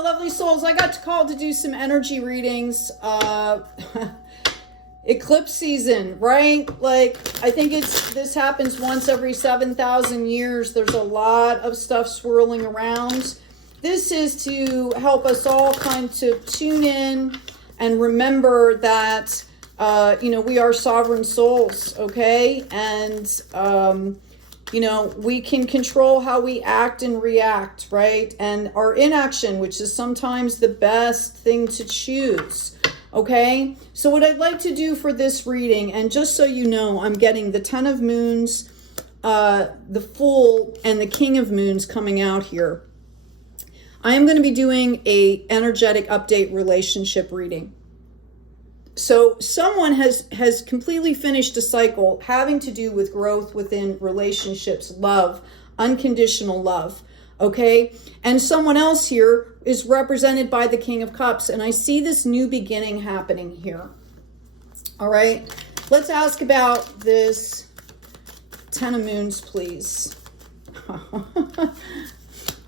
Lovely souls, I got called to do some energy readings. Eclipse season, right? Like, I think this happens once every 7,000 years. There's a lot of stuff swirling around. This is to help us all kind of tune in and remember that, we are sovereign souls, okay? And, we can control how we act and react, right? And our inaction, which is sometimes the best thing to choose, okay? So what I'd like to do for this reading, and just so you know, I'm getting the 10 of Moons, the Fool, and the King of Moons coming out here. I am going to be doing a energetic update relationship reading. So someone has completely finished a cycle having to do with growth within relationships, love, unconditional love, okay? And someone else here is represented by the King of Cups, and I see this new beginning happening here. All right, let's ask about this 10 of Moons, please.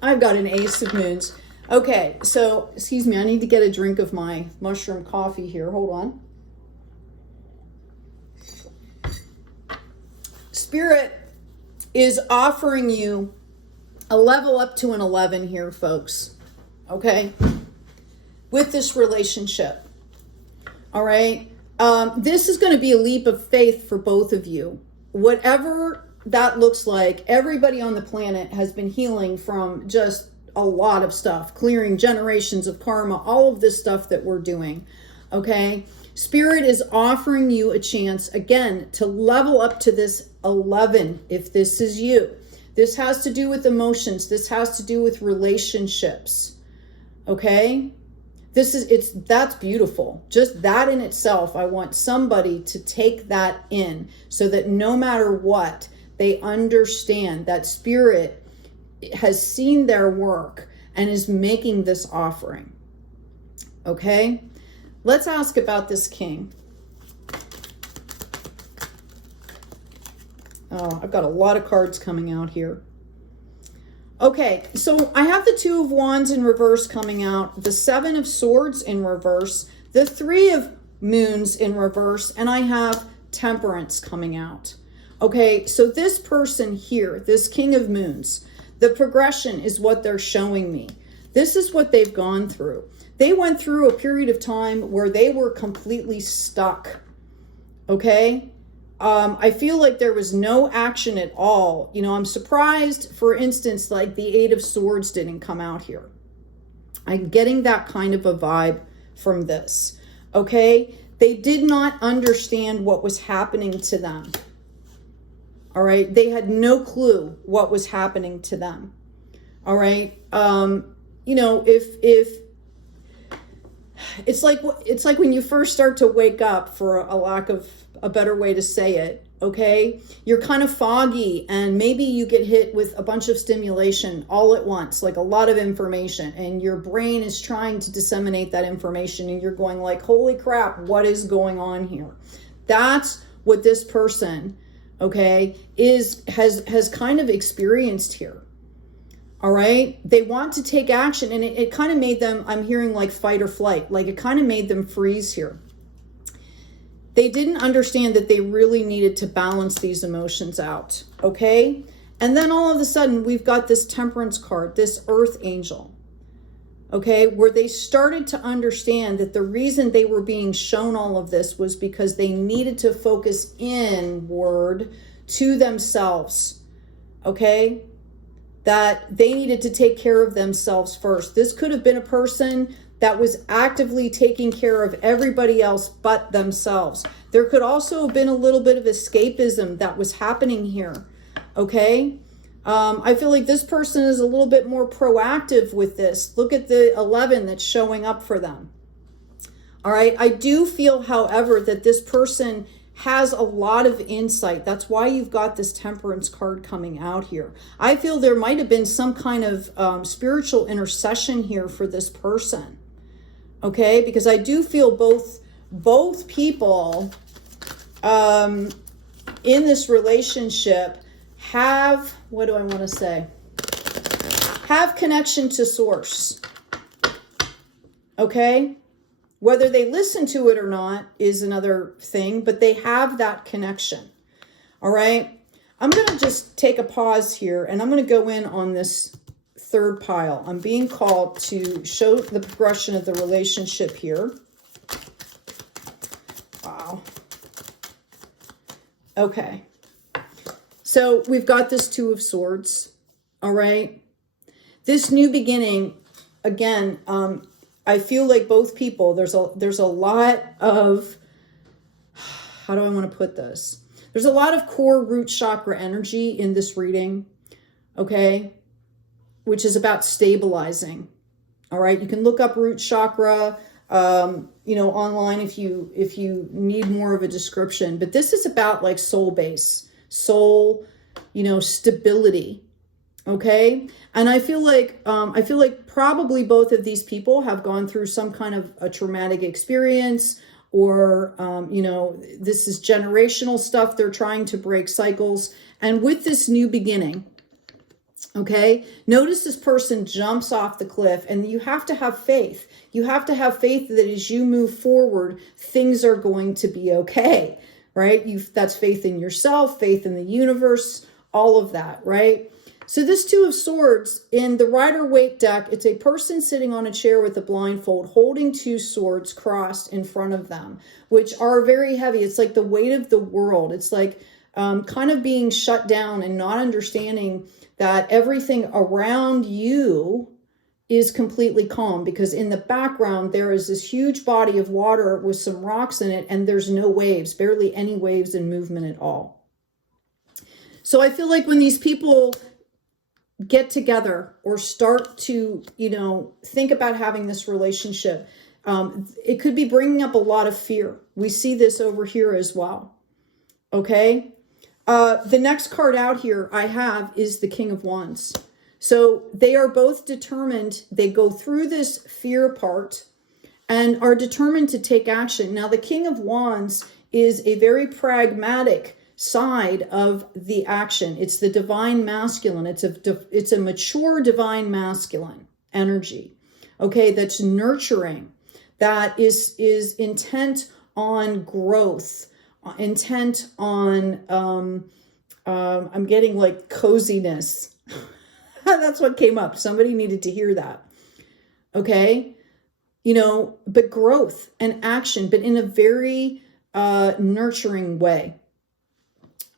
I've got an Ace of Moons. Okay, so, excuse me, I need to get a drink of my mushroom coffee here. Hold on. Spirit is offering you a level up to an 11 here, folks. Okay? With this relationship. All right? This is going to be a leap of faith for both of you. Whatever that looks like, everybody on the planet has been healing from just a lot of stuff, clearing generations of karma, all of this stuff that we're doing, okay? Spirit is offering you a chance, again, to level up to this 11, if this is you. This has to do with emotions. This has to do with relationships, okay? That's beautiful. Just that in itself, I want somebody to take that in so that no matter what, they understand that Spirit has seen their work and is making this offering. Okay? Let's ask about this King. Oh, I've got a lot of cards coming out here. Okay, so I have the 2 of Wands in reverse coming out, the 7 of Swords in reverse, the 3 of Moons in reverse, and I have Temperance coming out. Okay, so this person here, this King of Moons, the progression is what they're showing me. This is what they've gone through. They went through a period of time where they were completely stuck. Okay? I feel like there was no action at all. I'm surprised, for instance, like the 8 of Swords didn't come out here. I'm getting that kind of a vibe from this. Okay? They did not understand what was happening to them. All right. They had no clue what was happening to them. All right. If it's like when you first start to wake up, for a lack of a better way to say it. Okay. You're kind of foggy and maybe you get hit with a bunch of stimulation all at once, like a lot of information, and your brain is trying to disseminate that information and you're going like, holy crap, what is going on here? That's what this person, okay, has kind of experienced here. All right. They want to take action, and it kind of made them, I'm hearing like fight or flight, like it kind of made them freeze here. They didn't understand that they really needed to balance these emotions out. Okay. And then all of a sudden we've got this Temperance card, this Earth Angel. Okay, where they started to understand that the reason they were being shown all of this was because they needed to focus inward to themselves. Okay, that they needed to take care of themselves first. This could have been a person that was actively taking care of everybody else but themselves. There could also have been a little bit of escapism that was happening here. Okay. I feel like this person is a little bit more proactive with this. Look at the 11 that's showing up for them. All right. I do feel, however, that this person has a lot of insight. That's why you've got this Temperance card coming out here. I feel there might have been some kind of spiritual intercession here for this person. Okay. Because I do feel both people in this relationship have connection to source. okay? Whether they listen to it or not is another thing, but they have that connection, all right? I'm going to just take a pause here, and I'm going to go in on this third pile. I'm being called to show the progression of the relationship here. Wow. Okay. So we've got this Two of Swords, all right? This new beginning, again, I feel like both people, there's a lot of, how do I want to put this? There's a lot of core root chakra energy in this reading, okay? Which is about stabilizing, all right? You can look up root chakra, you know, online if you need more of a description. But this is about like soul base, soul, you know, stability, okay? And I feel like probably both of these people have gone through some kind of a traumatic experience, or, you know, this is generational stuff. They're trying to break cycles. And with this new beginning, okay, notice this person jumps off the cliff, and you have to have faith. You have to have faith that as you move forward, things are going to be okay, right? That's faith in yourself, faith in the universe, all of that, right? So this Two of Swords in the Rider-Waite deck, it's a person sitting on a chair with a blindfold holding two swords crossed in front of them, which are very heavy. It's like the weight of the world. It's like kind of being shut down and not understanding that everything around you is completely calm, because in the background there is this huge body of water with some rocks in it, and there's no waves, barely any waves in movement at all. So I feel like when these people get together or start to, you know, think about having this relationship, it could be bringing up a lot of fear. We see this over here as well, okay? The next card out here I have is the King of Wands. So they are both determined. They go through this fear part and are determined to take action. Now, the King of Wands is a very pragmatic side of the action. It's the divine masculine. It's a mature divine masculine energy, okay, that's nurturing, that is intent on growth, intent on, I'm getting like coziness. That's what came up. Somebody needed to hear that. Okay. You know, but growth and action, but in a very nurturing way.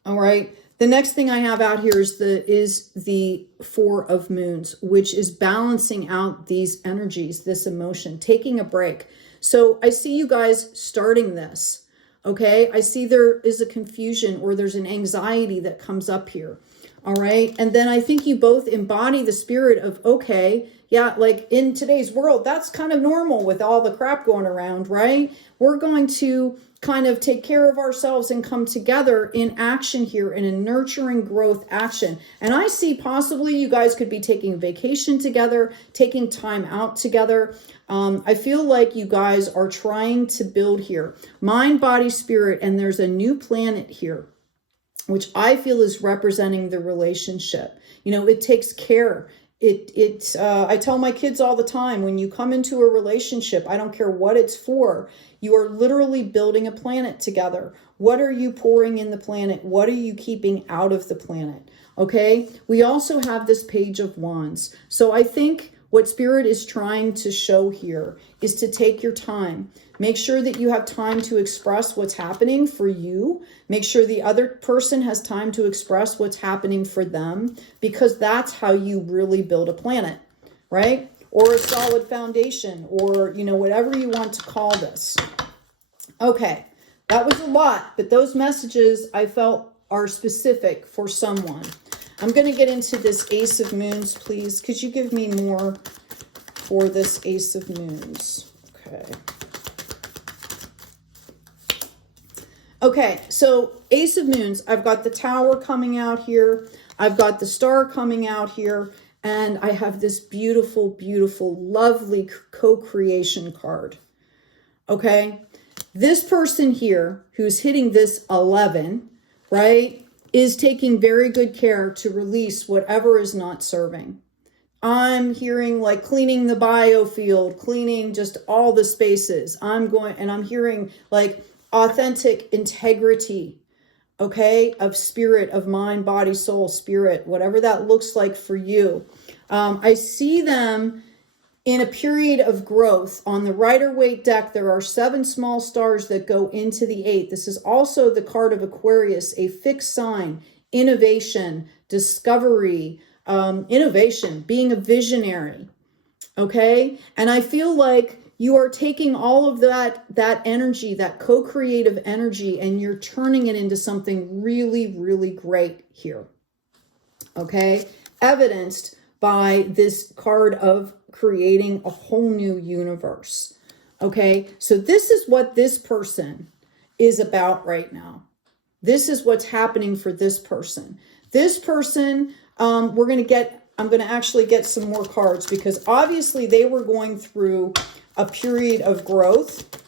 All right. The next thing I have out here is the Four of Moons, which is balancing out these energies, this emotion, taking a break. So I see you guys starting this. Okay. I see there is a confusion, or there's an anxiety that comes up here. All right. And then I think you both embody the spirit of, okay, yeah, like in today's world, that's kind of normal with all the crap going around, right? We're going to kind of take care of ourselves and come together in action here, in a nurturing growth action. And I see possibly you guys could be taking vacation together, taking time out together. I feel like you guys are trying to build here mind, body, spirit, and there's a new planet here, which I feel is representing the relationship. You know, it takes care. I tell my kids all the time, when you come into a relationship, I don't care what it's for, you are literally building a planet together. What are you pouring in the planet? What are you keeping out of the planet? Okay. We also have this Page of Wands. So I think what Spirit is trying to show here is to take your time. Make sure that you have time to express what's happening for you. Make sure the other person has time to express what's happening for them, because that's how you really build a planet, right? Or a solid foundation, or, you know, whatever you want to call this. Okay, that was a lot, but those messages I felt are specific for someone. I'm going to get into this Ace of Moons, please. Could you give me more for this Ace of Moons? Okay. Okay, so Ace of Moons, I've got the Tower coming out here. I've got the Star coming out here. And I have this beautiful, beautiful, lovely co-creation card. Okay, this person here who's hitting this 11, right, is taking very good care to release whatever is not serving. I'm hearing like cleaning the biofield, cleaning just all the spaces. I'm hearing like authentic integrity, okay, of spirit, of mind, body, soul, spirit, whatever that looks like for you. I see them in a period of growth. On the Rider-Waite deck, there are 7 small stars that go into the 8. This is also the card of Aquarius, a fixed sign, innovation, discovery, innovation, being a visionary, okay? And I feel like you are taking all of that energy, that co-creative energy, and you're turning it into something really, really great here, okay? Evidenced by this card of creating a whole new universe, okay? So this is what this person is about right now. This is what's happening for this person. This person, I'm going to actually get some more cards, because obviously they were going through a period of growth,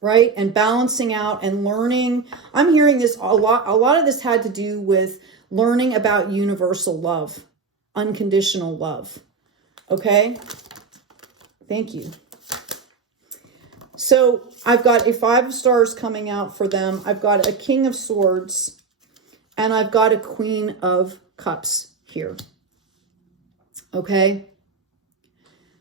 right? And balancing out and learning. I'm hearing this a lot. A lot of this had to do with learning about universal love, unconditional love. Okay. Thank you. So I've got a 5 of stars coming out for them. I've got a King of Swords, and I've got a Queen of Cups here. Okay.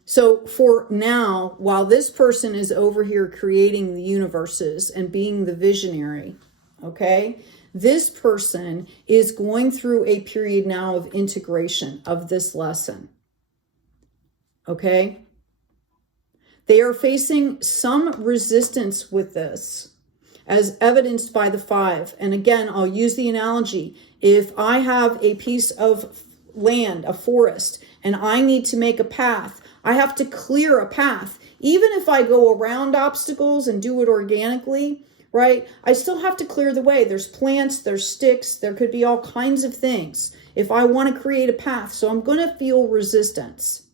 So for now, while this person is over here creating the universes and being the visionary, okay, this person is going through a period now of integration of this lesson. Okay. They are facing some resistance with this, as evidenced by the 5. And again, I'll use the analogy. If I have a piece of land, a forest, and I need to make a path, I have to clear a path. Even if I go around obstacles and do it organically, right? I still have to clear the way. There's plants, there's sticks, there could be all kinds of things if I want to create a path. So I'm going to feel resistance.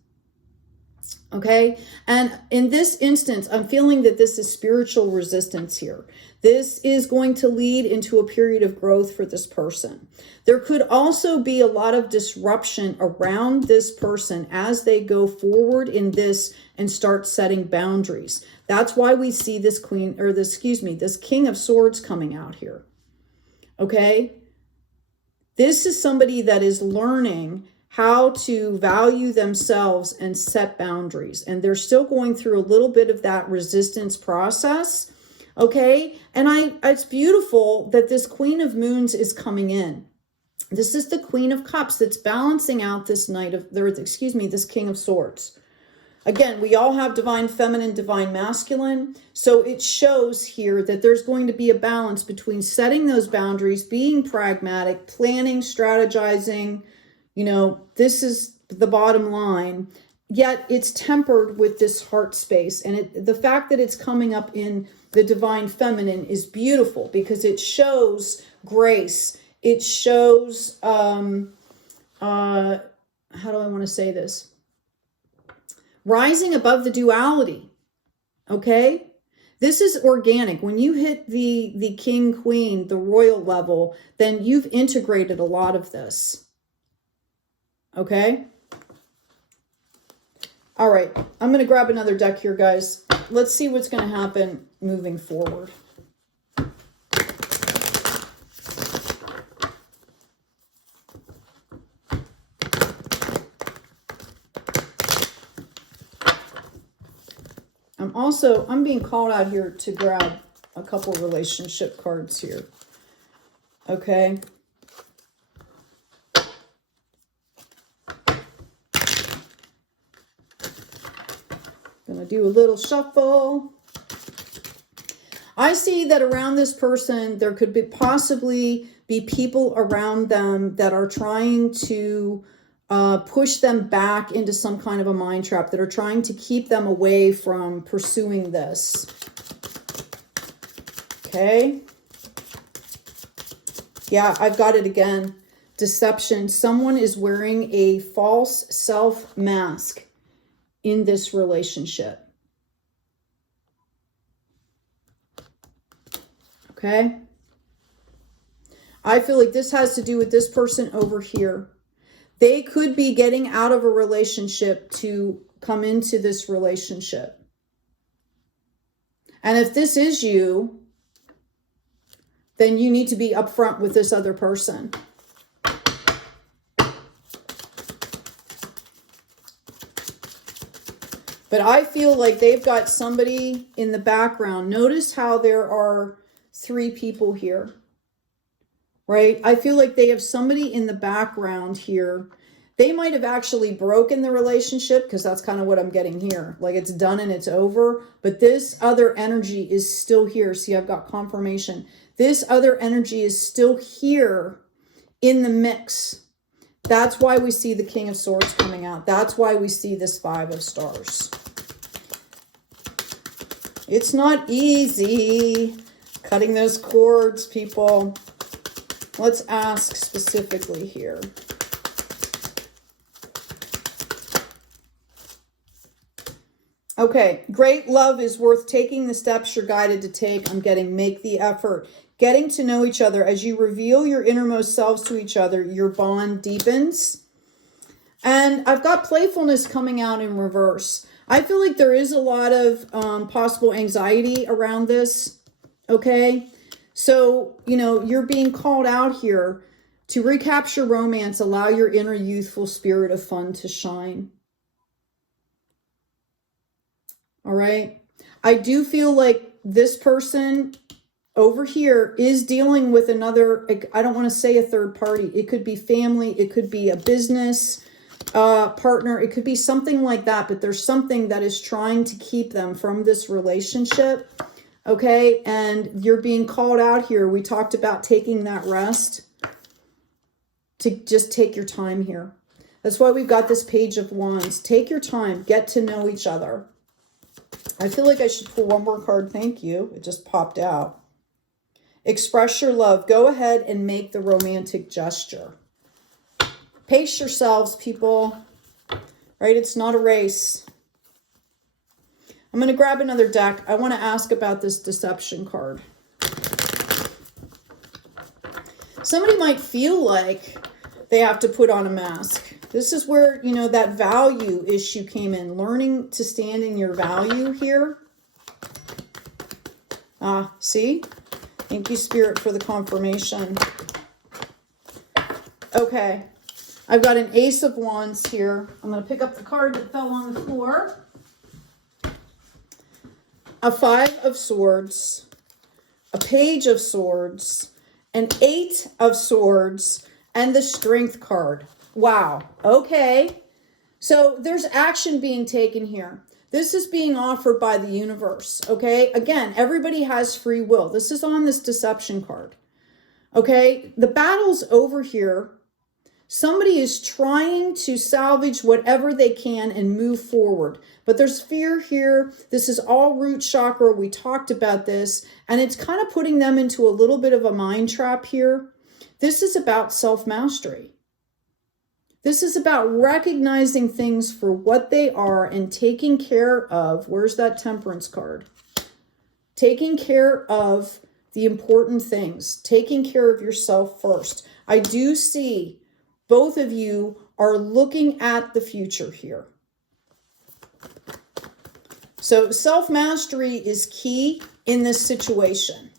Okay. And in this instance, I'm feeling that this is spiritual resistance here. This is going to lead into a period of growth for this person. There could also be a lot of disruption around this person as they go forward in this and start setting boundaries. That's why we see this this King of Swords coming out here. Okay. This is somebody that is learning how to value themselves and set boundaries. And they're still going through a little bit of that resistance process. Okay. And it's beautiful that this Queen of Moons is coming in. This is the Queen of Cups that's balancing out this this King of Swords. Again, we all have divine feminine, divine masculine. So it shows here that there's going to be a balance between setting those boundaries, being pragmatic, planning, strategizing. This is the bottom line, yet it's tempered with this heart space. And the fact that it's coming up in the divine feminine is beautiful, because it shows grace. It shows, how do I want to say this? Rising above the duality. Okay. This is organic. When you hit the king, queen, the royal level, then you've integrated a lot of this. Okay. All right. I'm going to grab another deck here, guys. Let's see what's going to happen moving forward. I'm being called out here to grab a couple relationship cards here. Okay. Gonna do a little shuffle. I see that around this person, there could possibly be people around them that are trying to push them back into some kind of a mind trap, that are trying to keep them away from pursuing this. Okay. Yeah, I've got it again. Deception. Someone is wearing a false self mask in this relationship. Okay. I feel like this has to do with this person over here. They could be getting out of a relationship to come into this relationship. And if this is you, then you need to be upfront with this other person. But I feel like they've got somebody in the background. Notice how there are 3 people here, right? I feel like they have somebody in the background here. They might have actually broken the relationship, because that's kind of what I'm getting here. Like it's done and it's over. But this other energy is still here. See, I've got confirmation. This other energy is still here in the mix. That's why we see the King of Swords coming out. That's why we see this 5 of Stars. It's not easy cutting those cords, people. Let's ask specifically here. Okay, great love is worth taking the steps you're guided to take. I'm getting make the effort. Getting to know each other. As you reveal your innermost selves to each other, your bond deepens. And I've got playfulness coming out in reverse. I feel like there is a lot of possible anxiety around this. Okay, so, you know, you're being called out here to recapture romance. Allow your inner youthful spirit of fun to shine. All right. I do feel like this person over here is dealing with another, I don't want to say a third party. It could be family. It could be a business partner. It could be something like that. But there's something that is trying to keep them from this relationship. Okay. And you're being called out here. We talked about taking that rest, to just take your time here. That's why we've got this Page of Wands. Take your time. Get to know each other. I feel like I should pull one more card. Thank you. It just popped out. Express your love. Go ahead and make the romantic gesture. Pace yourselves, people. Right? It's not a race. I'm going to grab another deck. I want to ask about this deception card. Somebody might feel like they have to put on a mask. This is where, you know, that value issue came in. Learning to stand in your value here. See? Thank you, Spirit, for the confirmation. Okay. I've got an Ace of Wands here. I'm going to pick up the card that fell on the floor. A 5 of Swords. A Page of Swords. An 8 of Swords. And the Strength card. Wow. Okay. So there's action being taken here. This is being offered by the universe. Okay. Again, everybody has free will. This is on this deception card. Okay. The battle's over here. Somebody is trying to salvage whatever they can and move forward. But there's fear here. This is all root chakra. We talked about this. And it's kind of putting them into a little bit of a mind trap here. This is about self-mastery. This is about recognizing things for what they are and taking care of, where's that Temperance card? Taking care of the important things, taking care of yourself first. I do see both of you are looking at the future here. So self-mastery is key in this situation.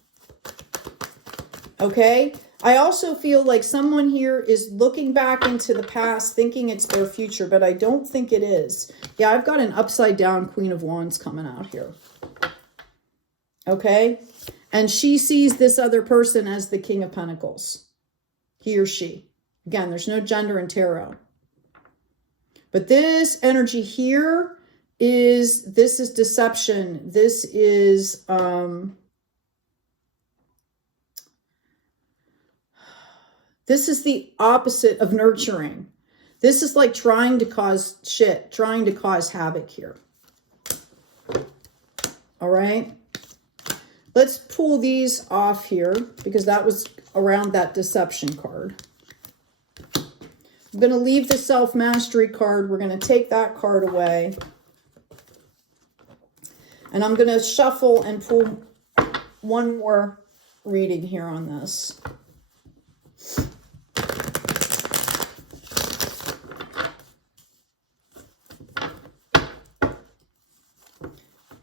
Okay? I also feel like someone here is looking back into the past, thinking it's their future, but I don't think it is. Yeah, I've got an upside down Queen of Wands coming out here. Okay? And she sees this other person as the King of Pentacles. He or she. Again, there's no gender in tarot. But this energy here is deception. This is, this is the opposite of nurturing. This is like trying to cause shit, trying to cause havoc here. All right. Let's pull these off here because that was around that deception card. I'm going to leave the self-mastery card. We're going to take that card away. And I'm going to shuffle and pull one more reading here on this.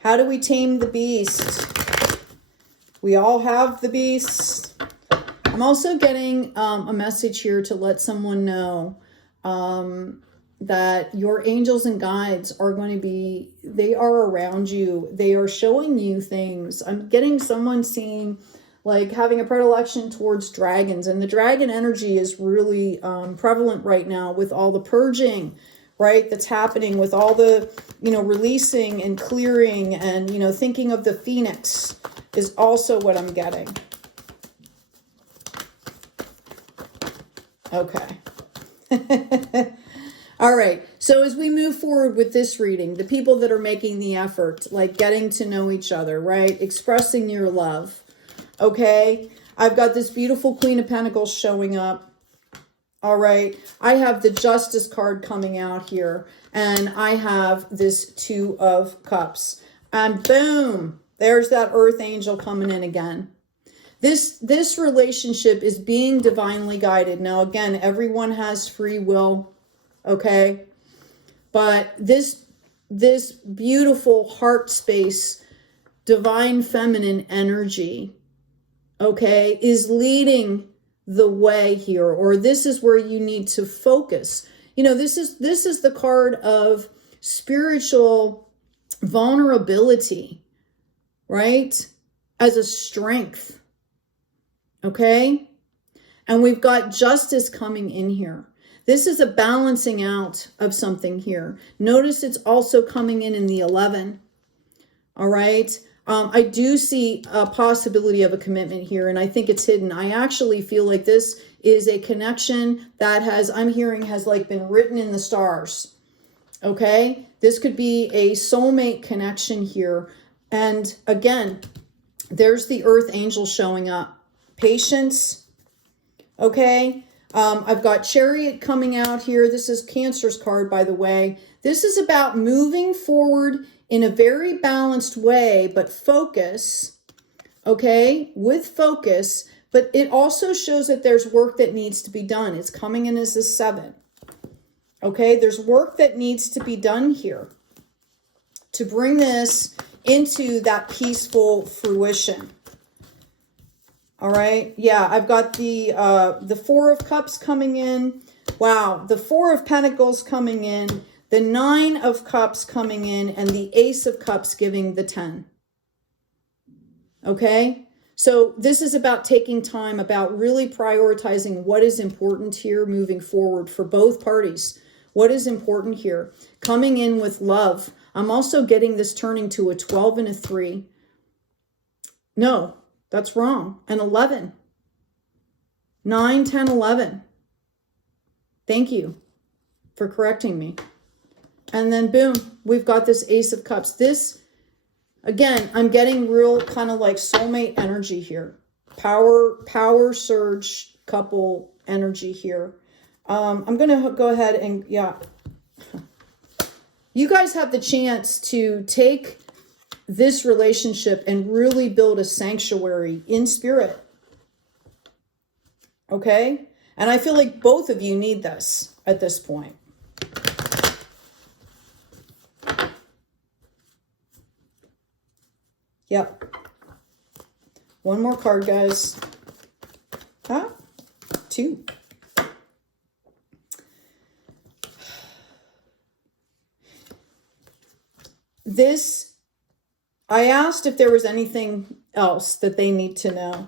How do we tame the beast? We all have the beast. I'm also getting a message here to let someone know that your angels and guides are going to be, they are around you. They are showing you things. I'm getting someone seeing, like, having a predilection towards dragons. And the dragon energy is really prevalent right now with all the purging, right, that's happening, with all the, releasing and clearing and, thinking of the phoenix is also what I'm getting. Okay. All right. So as we move forward with this reading, the people that are making the effort, like getting to know each other, right? Expressing your love. Okay. I've got this beautiful Queen of Pentacles showing up. All right. I have the Justice card coming out here, and I have this Two of Cups, and boom, there's that Earth Angel coming in again. This relationship is being divinely guided. Now, again, everyone has free will, okay? But this beautiful heart space, divine feminine energy, okay, is leading the way here, or this is where you need to focus. This is the card of spiritual vulnerability, right? As a strength. Okay? And we've got justice coming in here. This is a balancing out of something here. Notice it's also coming in the 11. All right? I do see a possibility of a commitment here, and I think it's hidden. I actually feel like this is a connection that I'm hearing has like been written in the stars. Okay? This could be a soulmate connection here. And again, there's the Earth Angel showing up. Patience. Okay. I've got Chariot coming out here. This is Cancer's card, by the way. This is about moving forward in a very balanced way, but focus. Okay. With focus, but it also shows that there's work that needs to be done. It's coming in as the 7. Okay. There's work that needs to be done here to bring this into that peaceful fruition. All right. Yeah, I've got the 4 of Cups coming in. Wow. The 4 of Pentacles coming in. The 9 of Cups coming in. And the Ace of Cups giving the 10. Okay. So this is about taking time, about really prioritizing what is important here moving forward for both parties. What is important here? Coming in with love. I'm also getting this turning to a 12 and a 3. No. That's wrong. An 11. 9, 10, 11. Thank you for correcting me. And then boom, we've got this Ace of Cups. This, again, I'm getting real kind of like soulmate energy here. Power surge couple energy here. I'm going to go ahead and, yeah. You guys have the chance to take this relationship and really build a sanctuary in spirit. Okay? And I feel like both of you need this at this point. Yep. One more card, guys. Huh? 2. I asked if there was anything else that they need to know.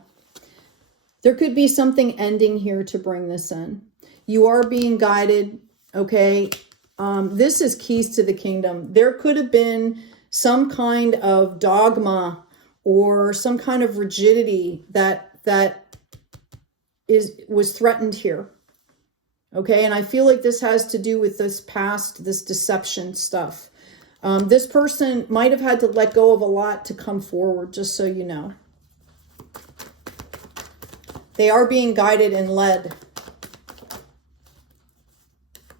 There could be something ending here to bring this in. You are being guided, okay? This is keys to the kingdom. There could have been some kind of dogma or some kind of rigidity that was threatened here. Okay, and I feel like this has to do with this past, this deception stuff. This person might have had to let go of a lot to come forward, just so you know. They are being guided and led.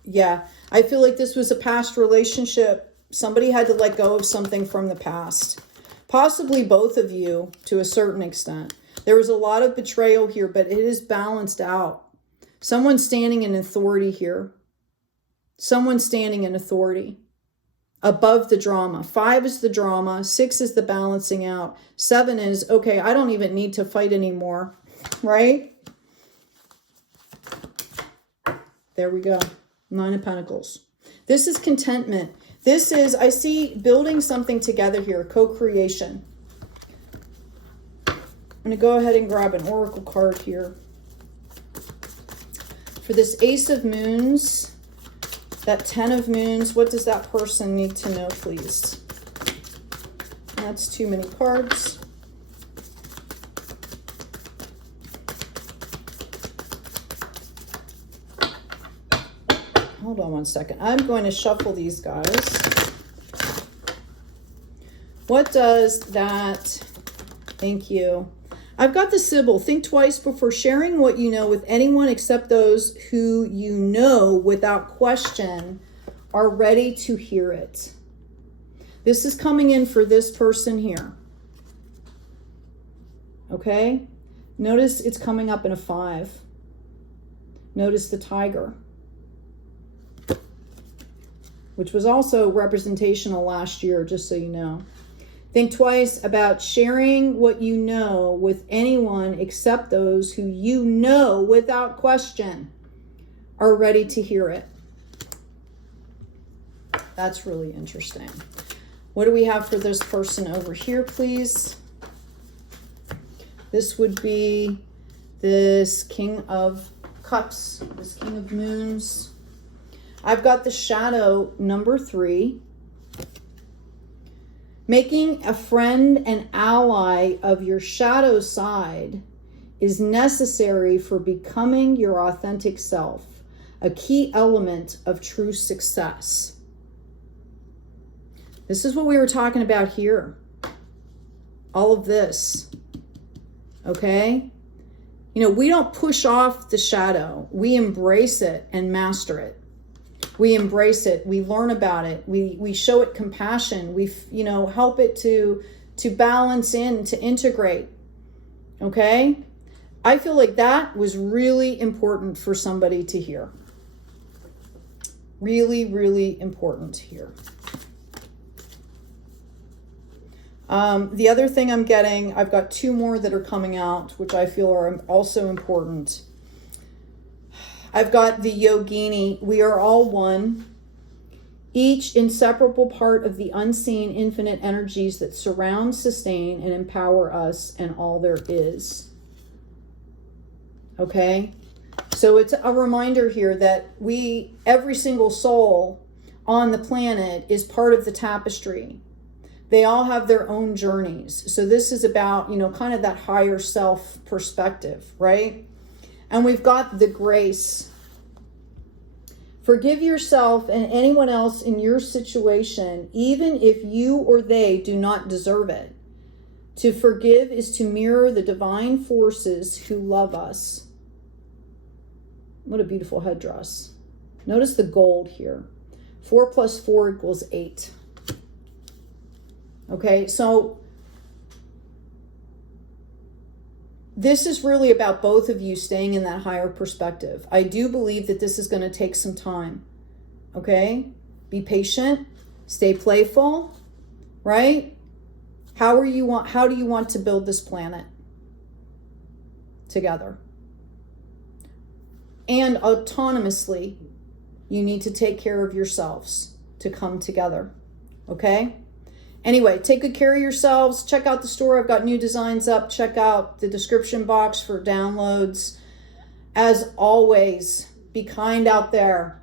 Yeah, I feel like this was a past relationship. Somebody had to let go of something from the past. Possibly both of you to a certain extent. There was a lot of betrayal here, but it is balanced out. Someone standing in authority here. Someone standing in authority. above the drama. 5 is the drama. 6 is the balancing out. 7 is, okay, I don't even need to fight anymore, right? There we go. 9 of Pentacles. This is contentment. This is, I see building something together here, co-creation. I'm going to go ahead and grab an oracle card here. For this Ace of Moons, that 10 of Moons, what does that person need to know, please? That's too many cards. Hold on one second. I'm going to shuffle these guys. What does that... Thank you. I've got the Sybil. Think twice before sharing what you know with anyone except those who you know without question are ready to hear it. This is coming in for this person here. Okay? Notice it's coming up in a 5. Notice the tiger, which was also representational last year, just so you know. Think twice about sharing what you know with anyone except those who you know without question are ready to hear it. That's really interesting. What do we have for this person over here, please? This would be this King of Cups, this King of Moons. I've got the shadow, number 3. Making a friend and ally of your shadow side is necessary for becoming your authentic self, a key element of true success. This is what we were talking about here. All of this. Okay? You know, we don't push off the shadow. We embrace it and master it. We embrace it. We learn about it. We show it compassion. We, you know, help it to balance in, to integrate. Okay? I feel like that was really important for somebody to hear. Really, really important here. The other thing I'm getting, I've got 2 more that are coming out, which I feel are also important. I've got the Yogini. We are all one, each inseparable part of the unseen infinite energies that surround, sustain, and empower us and all there is. Okay? So it's a reminder here that every single soul on the planet is part of the tapestry. They all have their own journeys. So this is about, you know, kind of that higher self perspective, right? And we've got the grace. Forgive yourself and anyone else in your situation, even if you or they do not deserve it. To forgive is to mirror the divine forces who love us. What a beautiful headdress. Notice the gold here. 4 + 4 = 8. Okay, so this is really about both of you staying in that higher perspective. I do believe that this is going to take some time. Okay? Be patient, stay playful, right? How do you want to build this planet together? And autonomously, you need to take care of yourselves to come together. Okay? Anyway, take good care of yourselves. Check out the store. I've got new designs up. Check out the description box for downloads. As always, be kind out there.